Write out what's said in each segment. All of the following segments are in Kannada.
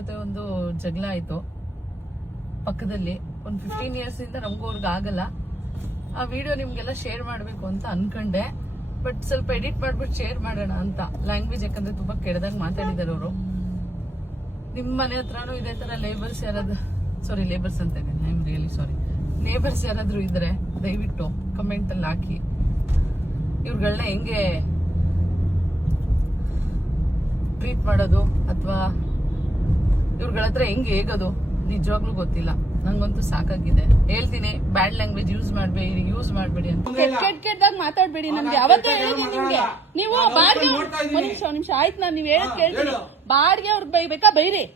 ಜೊತೆ ಒಂದು ಜಗಳ ಆಯ್ತು ಪಕ್ಕದಲ್ಲಿ. ಒಂದು 15 years ಇಂದ ನಮಗೂ ಅವ್ರಿಗೆ ಆಗಲ್ಲ. ಆ ವಿಡಿಯೋ ನಿಮ್ಗೆಲ್ಲ ಶೇರ್ ಮಾಡ್ಬೇಕು ಅಂತ ಅನ್ಕೊಂಡೆ, ಬಟ್ ಸ್ವಲ್ಪ ಎಡಿಟ್ ಮಾಡ್ಬಿಟ್ಟು ಶೇರ್ ಮಾಡೋಣ ಅಂತ. ಲ್ಯಾಂಗ್ವೇಜ್ ಯಾಕಂದ್ರೆ ತುಂಬಾ ಕೆಡದಾಗ ಮಾತಾಡಿದಾರೆ ಅವರು. ನಿಮ್ ಮನೆ ಹತ್ರನೂ ಇದೇ ತರ ಲೇಬರ್ಸ್ ಯಾರಾದ್ರೂ, ಸಾರಿ ಲೇಬರ್ಸ್ ಅಂತ ಇದ್ದೀನಿ, I am really sorry, neighbours ಯಾರಾದ್ರೂ ಇದ್ರೆ ದಯವಿಟ್ಟು ಕಮೆಂಟ್ ಅಲ್ಲಿ ಹಾಕಿ. ಇವ್ರುಗಳನ್ನ ಹೆಂಗೆ ಟ್ರೀಟ್ ಮಾಡೋದು ಅಥವಾ ಇವ್ರಗಳ ಹತ್ರ ಹೆಂಗೆ ಹೇಗೋದು ನಿಜವಾಗ್ಲೂ ಗೊತ್ತಿಲ್ಲ. ನಂಗಂತೂ ಸಾಕಾಗಿದೆ. ಹೇಳ್ತೀನಿ, ಬ್ಯಾಡ್ ಲ್ಯಾಂಗ್ವೇಜ್ ಯೂಸ್ ಮಾಡ್ಬೇಡಿ ಅಂತ. ಕೆಟ್ಟದಾಗ ಮಾತಾಡ್ಬೇಡಿ. ನಮ್ಗೆ ಯಾವತ್ತೂ ಹೇಳಿದೀನಿ ನಿಮ್ಗೆ, ನೀವು ಬಾಡ್ಗೆ ಒಂದ್ ನಿಮಿಷ ಆಯ್ತು, ನಾನು ನೀವ್ ಹೇಳದ್ ಕೇಳ್ತೀನಿ. ಬಾಡ್ಗೆ ಅವ್ರಿಗೆ ಬೈಬೇಕಾ ಬೈರಿ,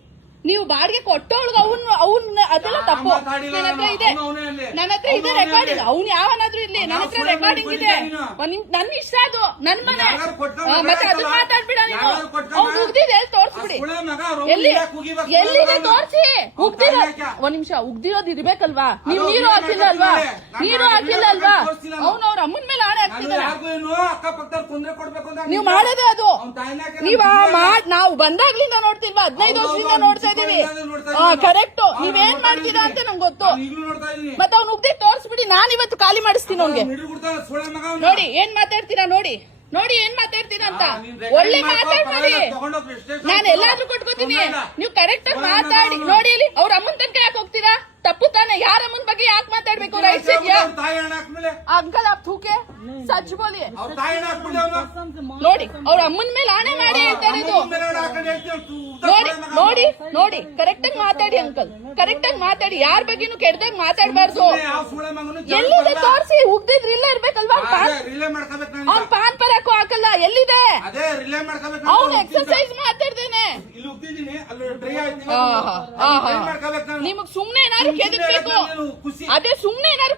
ನೀವು ಬಾಡಿಗೆ ಕೊಟ್ಟವಳ್ಗ ಅವ್ನ ಅದೆಲ್ಲ ತಪ್ಪು. ನನ್ನ ಹತ್ರ ಇದೆ ರೆಕಾರ್ಡಿಂಗ್. ಅವ್ನು ಯಾವನಾದ್ರೂ ಇರ್ಲಿ, ನನ್ನ ಹತ್ರ ರೆಕಾರ್ಡಿಂಗ್ ಇದೆ. ನನ್ ಇಷ್ಟ ಅದು, ನನ್ ಮನೆ. ಮತ್ತೆ ಅದನ್ನ ಮಾತಾಡ್ಬಿಡ ನೀನು. ಅವ್ನು ಉಗ್ದಿದೆ ತೋರ್ಸ್ಬಿಡಿ, ಎಲ್ಲಿದೆ ತೋರ್ಸಿ. ಉಗ್ದಿರೋ ಒಂದ್ ನಿಮಿಷ, ಉಗ್ದಿರೋದು ಇರ್ಬೇಕಲ್ವಾ? ನೀವ್ ನೀರು ಹಾಕಿಲ್ಲ ಅಲ್ವಾ? ಅವ್ನು ಅವ್ರ ಅಮ್ಮನ ಮೇಲೆ ಆಣೆ ಹಾಕ್ತಿದಾರೆ. ನೀವು ಮಾಡೋದೇ ಅದು. ನೀವ್ ನಾವು ಬಂದಾಗ್ಲಿಂದ ನೋಡ್ತಿಲ್ವಾ? 15 ವರ್ಷದಿಂದ ನೋಡ್ತಾ ಇದೀವಿ. ಕರೆಕ್ಟ್. ನೀವೇನ್ ಮಾಡ್ತೀರಾ ಅಂತ ನಂಗೆ ಗೊತ್ತು. ಮತ್ತೆ ಅವ್ನು ಉಗ್ದಿ ತೋರ್ಸ್ಬಿಡಿ, ನಾನ್ ಇವತ್ತು ಖಾಲಿ ಮಾಡಿಸ್ತೀನಿ ಅವ್ನಿಗೆ. ನೋಡಿ ಏನ್ ಮಾತಾಡ್ತೀರಾ, ನೋಡಿ ಏನ್ ಮಾತಾಡ್ತೀರಾ ಅಂತ. ಒಳ್ಳೆ ಮಾತಾಡ್ಬೇಡಿ. ನಾನು ಎಲ್ಲಾದ್ರೂ ಕೊಟ್ಕೋತೀನಿ, ನೀವು ಕರೆಕ್ಟ್ ಆಗಿ ಮಾತಾಡಿ. ನೋಡಿ ಇಲ್ಲಿ ಅವ್ರ ಅಮ್ಮನ್ ತನಕ ಯಾಕೆ ಹೋಗ್ತೀರಾ? ತಪ್ಪು ತಾನೆ. ಯಾರ ಅಮ್ಮನ್ ಬಗ್ಗೆ ಯಾಕೆ ಮಾತಾಡ್ಬೇಕು? ರೈಟ್ಸ್ ಇದೆಯಾ? ಅಂಕಲ್ ಆಪ್ ಥೂಕೆ ಸಚ್ ಬೋಲಿ. ನೋಡಿ ಅವ್ರ ಅಮ್ಮನ ಮೇಲೆ ಆಣೆ ಮಾಡಿ ಹೇಳ್ತಾರೆ ಇದು. ನೋಡಿ ಕರೆಕ್ಟ್ ಆಗಿ ಮಾತಾಡಿ ಅಂಕಲ್, ಕರೆಕ್ಟ್ ಆಗಿ ಮಾತಾಡಿ. ಯಾರ ಬಗ್ಗೆನೂ ಕೆಟ್ಟದಾಗ ಮಾತಾಡಬಾರ್ದು. ಎಲ್ಲಿದೆ ತೋರಿಸಿ. ಉಗ್ದಿದ್ ರಿಲೇ ಇರ್ಬೇಕಲ್ವಾ? ಅವ್ನ್ ಪಾನ್ ಪರಾಕು ಹಾಕಲ್ಲ. ಎಲ್ಲಿದೆ? ಅವ್ನು ಎಕ್ಸರ್ಸೈಸ್ ಮಾತಾಡ್ದೇನೆ. ನಿಮಗ್ ಸುಮ್ನೆ ಏನಾದ್ರು ಕೆದಕ್ಬೇಕು. ಅದೇ ಸುಮ್ನೆ ಏನಾದ್ರು